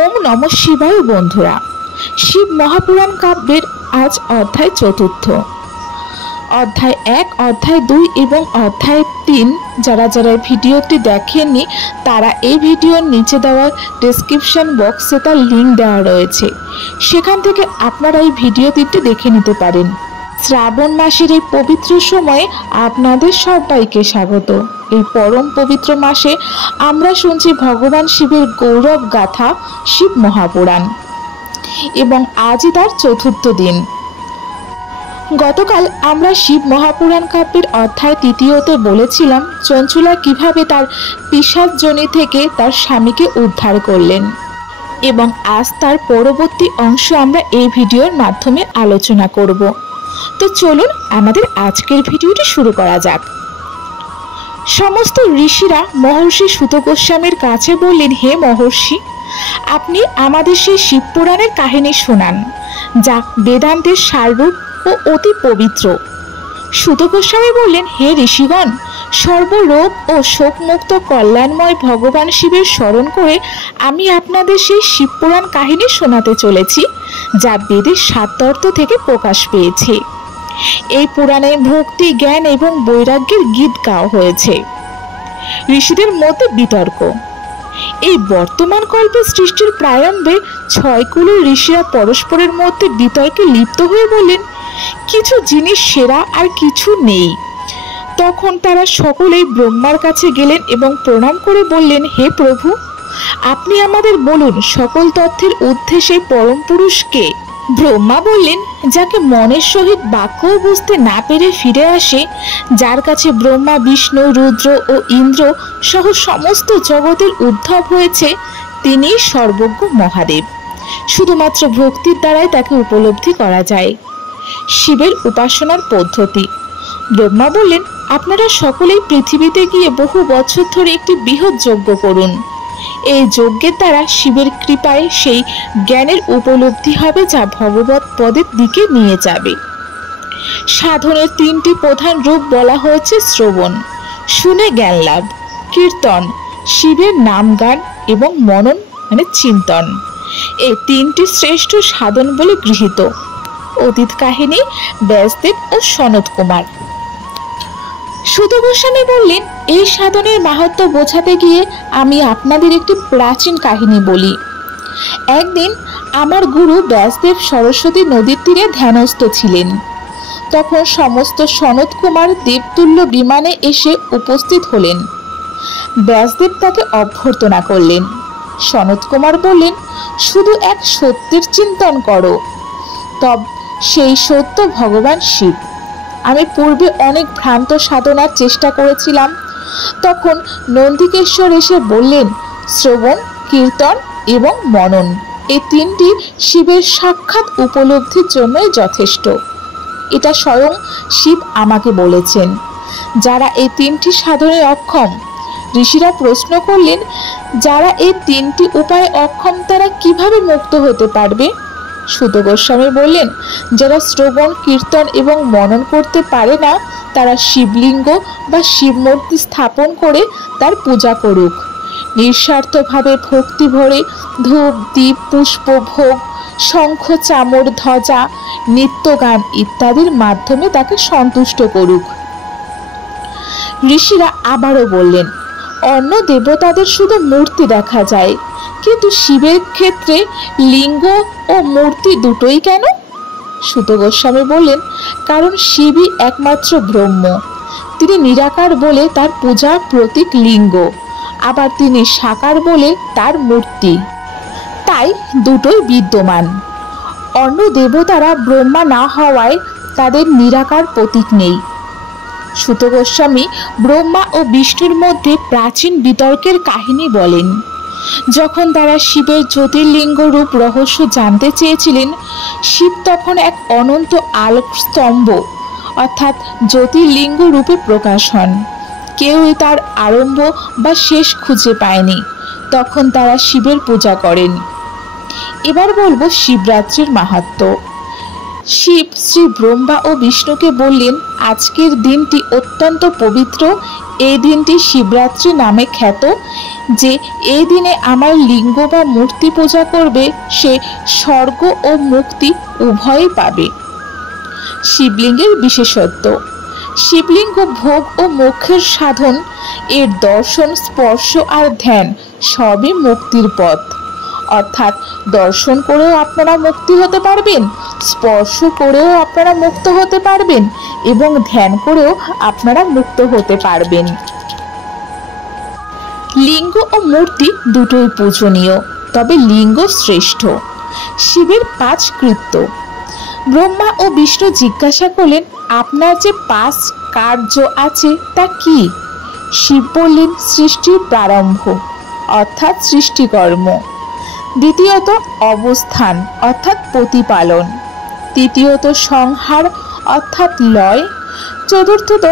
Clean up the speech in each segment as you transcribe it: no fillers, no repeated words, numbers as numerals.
ওম নমঃ শিবায় বন্ধুরা, শিব মহাপুরাণ কাব্যের আজ অধ্যায় চতুর্থ। অধ্যায় 1, অধ্যায় 2 এবং অধ্যায় 3 যারা ভিডিওটি দেখেননি তারা এই ভিডিওর নিচে দেওয়া ডেসক্রিপশন বক্সে তার লিঙ্ক দেওয়া রয়েছে, সেখান থেকে আপনারা এই ভিডিওটি দেখে নিতে পারেন। শ্রাবণ মাসের এই পবিত্র সময়ে আপনাদের সবাইকে স্বাগত। এই পরম পবিত্র মাসে আমরা শুনছি ভগবান শিবের গৌরব গাথা শিব মহাপুরাণ এবং আজই তার চতুর্থ দিন। গতকাল আমরা শিব মহাপুরাণ কাব্যের অধ্যায় 3তে বলেছিলাম চঞ্চুলা কিভাবে তার পিশাচ যোনি থেকে তার স্বামীকে উদ্ধার করলেন এবং আজ তার পরবর্তী অংশ আমরা এই ভিডিওর মাধ্যমে আলোচনা করব। তো চলুন আমাদের আজকের ভিডিওটি শুরু করা যাক। সমস্ত ঋষিরা মহর্ষি সুত গোস্বামীর কাছে বললেন, হে মহর্ষি, আপনি আমাদের সেই শিবপুরাণের কাহিনী শোনান যা বেদান্তের সাররূপ ও অতি পবিত্র। সুত গোস্বামী বললেন, হে ঋষিগণ, সর্বরোগ ও শোকমুক্ত কল্যাণময় ভগবান শিবের স্মরণ করে আমি আপনাদের সেই শিবপুরাণ কাহিনী শোনাতে চলেছি যা বেদের 7 অর্থ থেকে প্রকাশ পেয়েছে। এই পুরাণে ভক্তি, জ্ঞান এবং বৈরাগ্যের গীত গাওয়া হয়েছে। ঋষিদের মধ্যে বিতর্ক। এই বর্তমান কল্পে সৃষ্টির প্রারম্ভে 6 কুলের ঋষিরা পরস্পরের মধ্যে বিতর্কে লিপ্ত হয়ে বললেন, কিছু জিনিস সেরা আর কিছু নেই। তখন তারা সকলেই ব্রহ্মার কাছে গেলেন এবং প্রণাম করে বললেন, হে প্রভু, আপনি আমাদের বলুন সকল তথ্যের ঊর্ধ্বে সেই পরম পুরুষকে। ব্রহ্মা বললেন, যাকে মনের সহিত বাক্যও বুঝতে না পেরে ফিরে আসে, যার কাছে ব্রহ্মা, বিষ্ণু, রুদ্র ও ইন্দ্র সহ সমস্ত জগতের উদ্ভব হয়েছে, তিনিই সর্বজ্ঞ মহাদেব। শুধুমাত্র ভক্তির দ্বারাই তাকে উপলব্ধি করা যায়। শিবের উপাসনার পদ্ধতি। ব্রহ্মা বললেন, আপনারা সকলেই পৃথিবীতে গিয়ে বহু বছর ধরে একটি বৃহৎ যজ্ঞ করুন। এই যজ্ঞের দ্বারা শিবের কৃপায় সেই জ্ঞানের উপলব্ধি হবে যা ভগবত পদের দিকে নিয়ে যাবে। সাধনের 3টি প্রধান রূপ বলা হয়েছে শ্রবণ, শুনে জ্ঞান লাভ; কীর্তন, শিবের নাম গান; এবং মনন মানে চিন্তন। এই 3টি শ্রেষ্ঠ সাধন বলে গৃহীত। অতীত কাহিনী ব্যাসদেব ও সনত কুমার। সুত গোস্বামী বললেন, এই সাধনের মাহাত্ম্য বোঝাতে গিয়ে আমি আপনাদের একটি প্রাচীন কাহিনী বলি। একদিন আমার গুরু ব্যাসদেব সরস্বতী নদীর তীরে ধ্যানস্থ ছিলেন। তখন সমস্ত সনত কুমার দেবতুল্য বিমানে এসে উপস্থিত হলেন। ব্যাসদেব তাকে অভ্যর্থনা করলেন। সনত কুমার বললেন, শুধু এক সত্যের চিন্তন করো, তব সেই সত্য ভগবান শিব। আমি পূর্বে অনেক ভ্রান্ত সাধনার চেষ্টা করেছিলাম। তখন নন্দিকেশ্বর এসে বললেন, শ্রবণ, কীর্তন এবং মনন এই 3টি শিবের সাক্ষাৎ উপলব্ধির জন্যই যথেষ্ট। এটা স্বয়ং শিব আমাকে বলেছেন। যারা এই 3টি সাধনে অক্ষম, ঋষিরা প্রশ্ন করলেন, যারা এই 3টি উপায়ে অক্ষম তারা কিভাবে মুক্ত হতে পারবে? সুত গোস্বামী বললেন, যারা শ্রবণ, কীর্তন এবং মনন করতে পারে না তারা শিবলিঙ্গ বা শিবমূর্তি স্থাপন করে তার পূজা করুক। নিঃস্বার্থভাবে ভক্তি ভরে ধূপ, দীপ, পুষ্প, ভোগ, শঙ্খ, চামর, ধ্বজা, নিত্যগান ইত্যাদির মাধ্যমে তাকে সন্তুষ্ট করুক। ঋষিরা আবারও বললেন, অন্য দেবতাদের শুধু মূর্তি দেখা যায়, কিন্তু শিবের ক্ষেত্রে লিঙ্গ ও মূর্তি দুটোই কেন? সুত গোস্বামী বললেন, কারণ শিবই একমাত্র ব্রহ্ম। তিনি নিরাকার বলে তার পূজা প্রতীক লিঙ্গ, আবার তিনি সাকার বলে তার মূর্তি, তাই দুটোই বিদ্যমান। অন্য দেবতারা ব্রহ্মা না হওয়ায় তাদের নিরাকার প্রতীক নেই। সুত গোস্বামী ব্রহ্মা ও বিষ্ণুর মধ্যে প্রাচীন বিতর্কের কাহিনী বলেন। যখন তারা শিবের জ্যোতির্লিঙ্গ রূপ রহস্য জানতে চেয়েছিলেন, শিব তখন এক অনন্ত আলোক স্তম্ভ অর্থাৎ জ্যোতির্লিঙ্গ রূপে প্রকাশ হন। কেউই তার আরম্ভ বা শেষ খুঁজে পায়নি। তখন তারা শিবের পূজা করেন। এবার বলবো শিবরাত্রির মাহাত্ম্য। শিব শ্রী ব্রহ্মা ও বিষ্ণুকে বললেন, আজকের দিনটি অত্যন্ত পবিত্র। এই দিনটি শিবরাত্রি নামে খ্যাত। যে এই দিনে আমার লিঙ্গ বা মূর্তি পূজা করবে সে স্বর্গ ও মুক্তি উভয়ই পাবে। শিবলিঙ্গের বিশেষত্ব। শিবলিঙ্গ ভোগ ও মোক্ষের সাধন, এর দর্শন, স্পর্শ আর ধ্যান সবই মুক্তির পথ। অর্থাৎ দর্শন করেও আপনারা মুক্তি হতে পারবেন, স্পর্শ করেও আপনারা মুক্ত হতে পারবেন এবং ধ্যান করেও আপনারা মুক্ত হতে পারবেন। লিঙ্গ ও মূর্তি দুটোই পূজনীয়, তবে লিঙ্গ শ্রেষ্ঠ। শিবের 5 কৃত্য। ব্রহ্মা ও বিষ্ণু জিজ্ঞাসা করলেন, আপনার যে 5 কার্য আছে তা কি? শিব বললেন, সৃষ্টির প্রারম্ভ অর্থাৎ সৃষ্টিকর্ম, দ্বিতীয়ত অবস্থান অর্থাৎ প্রতিপালন, তৃতীয়ত সংহার অর্থাৎ লয়, চতুর্থত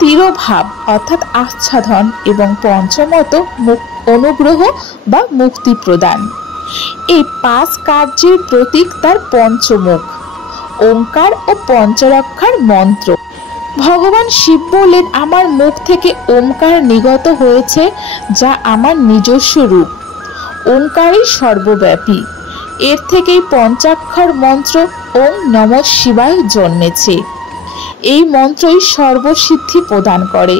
তিরোভাব অর্থাৎ আচ্ছাদন এবং পঞ্চমত অনুগ্রহ বা মুক্তি প্রদান। এই 5 কার্যের প্রতীক তার পঞ্চমুখ, ওঙ্কার ও পঞ্চরক্ষার মন্ত্র। ভগবান শিব বললেন, আমার মুখ থেকে ওঙ্কার নিগত হয়েছে, যা আমার নিজস্ব রূপ। ওঙ্কারই সর্বব্যাপী, এর থেকেই পঞ্চাক্ষর মন্ত্র ওং নমঃ শিবায় জন্মেছে। এই মন্ত্রই সর্বসিদ্ধি প্রদান করে।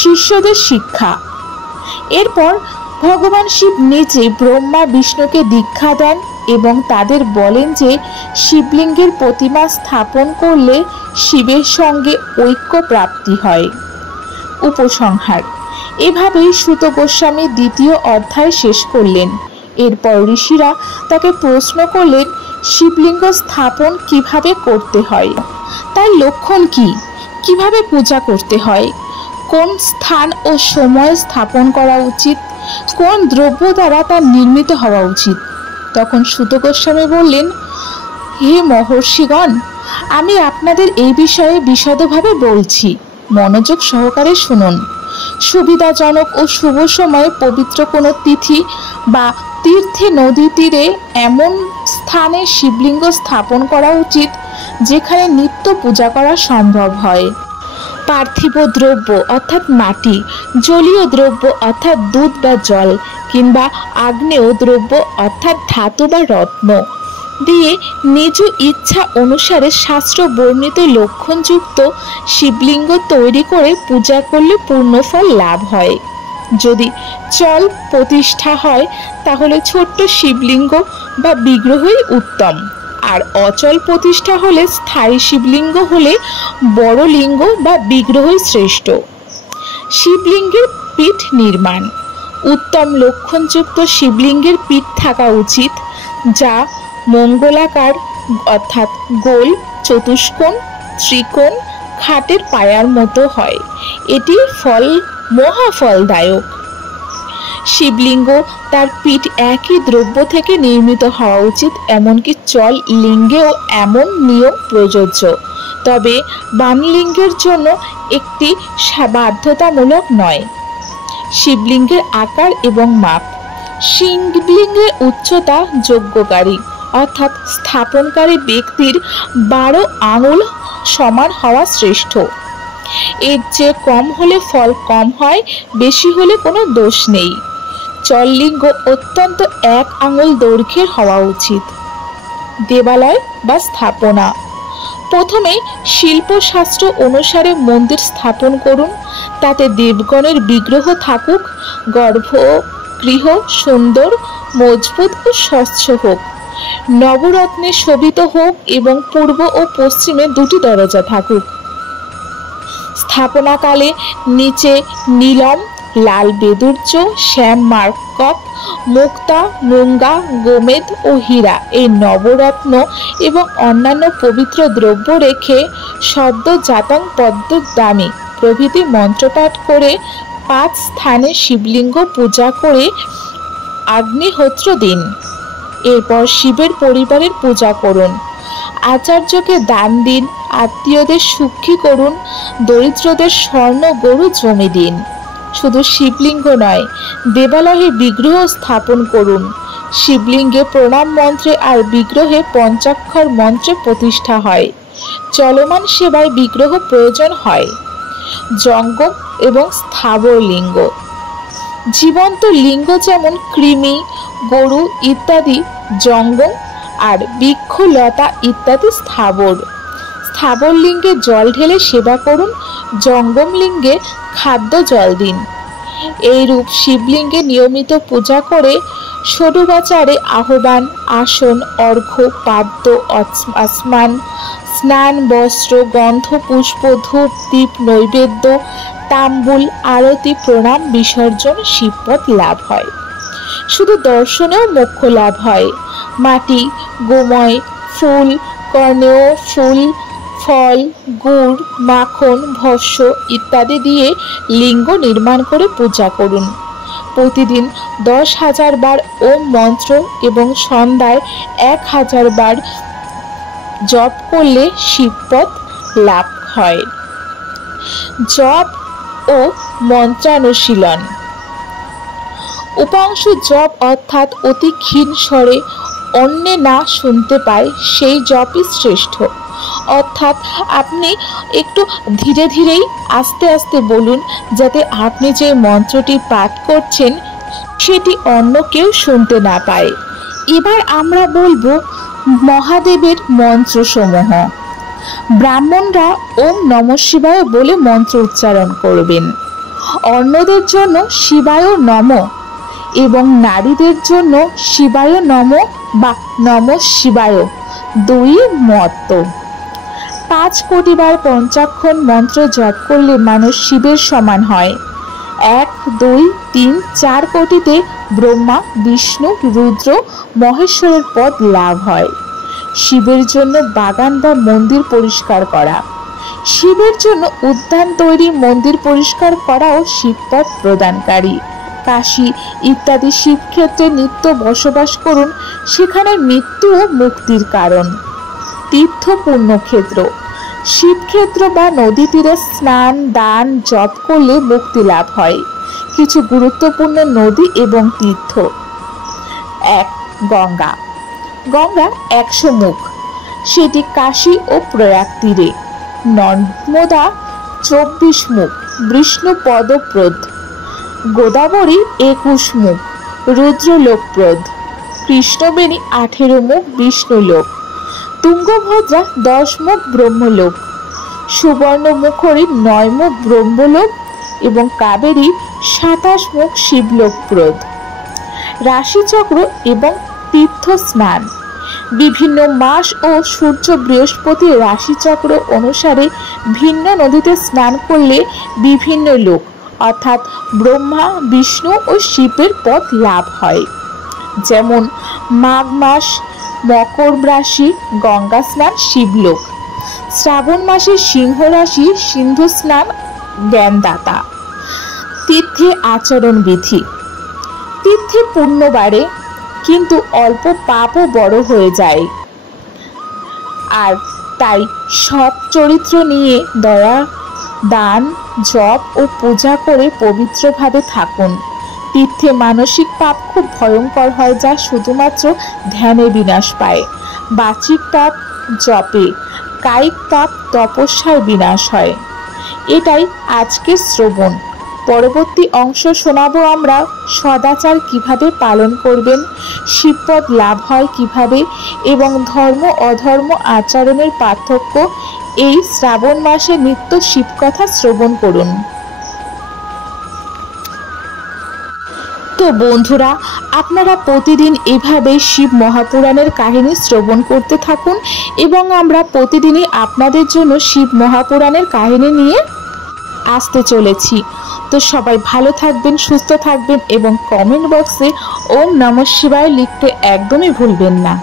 শিষ্যদের শিক্ষা। এরপর ভগবান শিব নিজে ব্রহ্মা বিষ্ণুকে দীক্ষা দেন এবং তাদের বলেন যে শিবলিঙ্গের প্রতিমা স্থাপন করলে শিবের সঙ্গে ঐক্য প্রাপ্তি হয়। উপসংহার। এভাবেই সুত গোস্বামী 2য় অধ্যায় শেষ করলেন। এরপর ঋষিরা তাকে প্রশ্ন করলেন, শিবলিঙ্গ স্থাপন কিভাবে করতে হয়, তার লক্ষণ কি, কিভাবে পূজা করতে হয়, কোন স্থান ও সময় স্থাপন করা উচিত, কোন দ্রব্য দ্বারা তা নির্মিত হওয়া উচিত। তখন সুত গোস্বামী বললেন, হে মহর্ষিগণ, আমি আপনাদের এই বিষয়ে বিশদভাবে বলছি, মনোযোগ সহকারে শুনুন। সুবিধাজনক ও শুভ সময়ে পবিত্র কোনো তিথি বা তীর্থে, নদী তীরে এমন স্থানে শিবলিঙ্গ স্থাপন করা উচিত যেখানে নিত্য পূজা করা সম্ভব হয়। পার্থিব দ্রব্য অর্থাৎ মাটি, জলীয় দ্রব্য অর্থাৎ দুধ বা জল, কিংবা আগ্নেয় দ্রব্য অর্থাৎ ধাতু বা রত্ন দিয়ে নিজ ইচ্ছা অনুসারে শাস্ত্র বর্ণিত লক্ষণযুক্ত শিবলিঙ্গ তৈরি করে পূজা করলে পূর্ণফল লাভ হয়। যদি চল প্রতিষ্ঠা হয় তাহলে ছোট্ট শিবলিঙ্গ বা বিগ্রহই উত্তম, আর অচল প্রতিষ্ঠা হলে স্থায়ী শিবলিঙ্গ হলে বড় লিঙ্গ বা বিগ্রহই শ্রেষ্ঠ। শিবলিঙ্গের পীঠ নির্মাণ। উত্তম লক্ষণযুক্ত শিবলিঙ্গের পীঠ থাকা উচিত, যা মঙ্গলাকার অর্থাৎ গোল, চতুষ্কোণ, ত্রিকোণ, খাটের পায়ার মতো হয়। এটি মহাফলদায়ক। শিবলিঙ্গ তার পীঠ একই দ্রব্য থেকে নির্মিত হওয়া উচিত, এমনকি চল লিঙ্গেও এমন নিয়ম প্রযোজ্য, তবে বানলিঙ্গের জন্য একটি বাধ্যতামূলক নয়। শিবলিঙ্গের আকার এবং মাপ। শিবলিঙ্গের উচ্চতা যজ্ঞকারী অর্থাৎ স্থাপনকারী ব্যক্তির 12 আঙুল সমান হওয়া শ্রেষ্ঠ। এর চেয়ে কম হলে ফল কম হয়, বেশি হলে কোনো দোষ নেই। চললিঙ্গ অত্যন্ত 1 আঙুল দৈর্ঘ্যের হওয়া উচিত। দেবালয় বা স্থাপনা। প্রথমে শিল্পশাস্ত্র অনুসারে মন্দির স্থাপন করুন, তাতে দেবগণের বিগ্রহ থাকুক, গর্ভগৃহ সুন্দর, মজবুত ও স্বচ্ছ হোক, নবরত্নে শোভিত হোক এবং পূর্ব ও পশ্চিমে 2টি দরজা থাকুক। স্থাপনাকালে নিচে নীলম, লাল বেদুর্য, শ্যাম মারকত, মুক্তা, মূঙ্গা, গোমেদ ও হীরা এই নবরত্ন এবং অন্যান্য পবিত্র দ্রব্য রেখে সদ্য জাতং পদ্মদামি প্রভৃতি মন্ত্রপাঠ করে 5 স্থানে শিবলিঙ্গ পূজা করে আগ্নিহোত্র দিন। এরপর শিবের পরিবারের পূজা করুন, আচার্যকে দান দিন, আত্মীয়দের সুখী করুন, দরিদ্রদের স্বর্ণ গরু জমি দিন। শুধু শিবলিঙ্গ নয়, দেবালয়ে বিগ্রহ স্থাপন করুন। শিবলিঙ্গে প্রণাম মন্ত্রে আর বিগ্রহে পঞ্চাক্ষর মন্ত্রে প্রতিষ্ঠা হয়। চলমান সেবায় বিগ্রহ প্রয়োজন হয়। জঙ্গম এবং স্থাবর লিঙ্গ। জীবন্ত লিঙ্গ যেমন কৃমি, গরু ইত্যাদি জঙ্গম, আর বৃক্ষ, লতা ইত্যাদি স্থাবর। স্থাবর লিঙ্গে জল ঢেলে সেবা করুন, জঙ্গম লিঙ্গে খাদ্য জল দিন। এইরূপ শিবলিঙ্গে নিয়মিত পূজা করে ষোডশোপচারে আহ্বান, আসন, অর্ঘ্য, পাদ্য, আসমান, স্নান, বস্ত্র, গন্ধ, পুষ্প, ধূপ, দীপ, নৈবেদ্য, তাম্বুল, আরতি, প্রণাম, বিসর্জন, শিবপদ লাভ হয়। শুধু দর্শনেও মোক্ষ লাভ হয়। মাটি, গোময়, ফুল, কর্ণেয় ফুল, ফল, গুড়, মাখন, ভস্য ইত্যাদি দিয়ে লিঙ্গ নির্মাণ করে পূজা করুন। প্রতিদিন 10,000 বার ওম মন্ত্র এবং সন্ধ্যায় 1000 বার জপ করলে শিবপদ লাভ হয়। জপ ও মন্ত্রানুশীলন। উপাংশ জপ অর্থাৎ অতি ক্ষীণ স্বরে অন্যে না শুনতে পায় সেই জপই শ্রেষ্ঠ। অর্থাৎ আপনি একটু ধীরে ধীরেই আস্তে আস্তে বলুন, যাতে আপনি যে মন্ত্রটি পাঠ করছেন সেটি অন্য কেউ শুনতে না পায়। এবার আমরা বলবো মহাদেবের মন্ত্রসমূহ। ব্রাহ্মণরা ওম নমঃ শিবায় বলে মন্ত্র উচ্চারণ করবেন। অন্যদের জন্য শিবায় নমঃ এবং নারীদের জন্য শিবায় নমঃ বা নমঃ শিবায়, দুই মত। 5 কোটি বার পঞ্চাক্ষর মন্ত্র জপ করলে মানুষ শিবের সমান হয়। 1, 2, 3, 4 কোটিতে ব্রহ্মা, বিষ্ণু, রুদ্র, মহেশ্বরের পদ লাভ হয়। শিবের জন্য বাগান বা মন্দির পরিষ্কার করা, শিবের জন্য উদ্যান তৈরি, মন্দির পরিষ্কার করাও শিবপদ প্রদানকারী। কাশী ইত্যাদি শিবক্ষেত্রে নিত্য বসবাস করুন, সেখানে মৃত্যু ও মুক্তির কারণ। তীর্থ পুণ্যক্ষেত্র, শিবক্ষেত্র বা নদী তীরে স্নান, দান, জপ করলে মুক্তি লাভ হয়। কিছু গুরুত্বপূর্ণ নদী এবং তীর্থ। 1. গঙ্গা। গঙ্গা 100 মুখ, সেটি কাশী ও প্রয়াগ তীরে। নর্মদা 24 মুখ, বিষ্ণু পদপ্রদ। গোদাবরী 21 মুখ, রুদ্রলোকপ্রদ। কৃষ্ণবেণী 18 মুখ, বিষ্ণুলোক। তুঙ্গভদ্রা 10 মুখ, ব্রহ্মলোক। সুবর্ণমুখরী 9 মুখ, ব্রহ্মলোক এবং কাবেরী 27 মুখ, শিবলোকপ্রদ। রাশিচক্র এবং তীর্থ স্নান। বিভিন্ন মাস ও সূর্য বৃহস্পতির রাশিচক্র অনুসারে ভিন্ন নদীতে স্নান করলে বিভিন্ন লোক অর্থাৎ ব্রহ্মা, বিষ্ণু ও শিবের পদ লাভ হয়। যেমন মাঘ মাস মকর রাশি গঙ্গা স্নান শিবলোক, শ্রাবণ মাসে সিংহ রাশি সিন্ধু স্নান জ্ঞানদাতা। তীর্থে আচরণ বিধি। তীর্থে পুণ্য বাড়ে, কিন্তু অল্প পাপও বড় হয়ে যায়। আর তাই সৎ চরিত্র নিয়ে দয়া, দান, জপ ও পূজা করে পবিত্রভাবে থাকুন। তীর্থে মানসিক পাপ খুব ভয়ঙ্কর হয়, যা শুধুমাত্র ধ্যানে বিনাশ পায়। বাচিক পাপ জপে, কায়িক পাপ তপস্যায় বিনাশ হয়। এটাই আজকের শ্রবণ। পরবর্তী অংশ শোনাবো আমরা সদাচার কিভাবে পালন করবেন, শিবপদ লাভ হয় কিভাবে এবং ধর্ম অধর্ম আচরণের পার্থক্য। এই শ্রাবণ মাসে নিত্য শিবকথা শ্রবণ করুন। তো বন্ধুরা, আপনারা প্রতিদিন এভাবে শিব মহাপুরাণের কাহিনী শ্রবণ করতে থাকুন এবং আমরা প্রতিদিনই আপনাদের জন্য শিব মহাপুরাণের কাহিনী নিয়ে আসতে চলেছি। তো সবাই ভালো থাকবেন, সুস্থ থাকবেন এবং কমেন্ট বক্সে ওম নমঃ শিবায় লিখতে একদমই ভুলবেন না।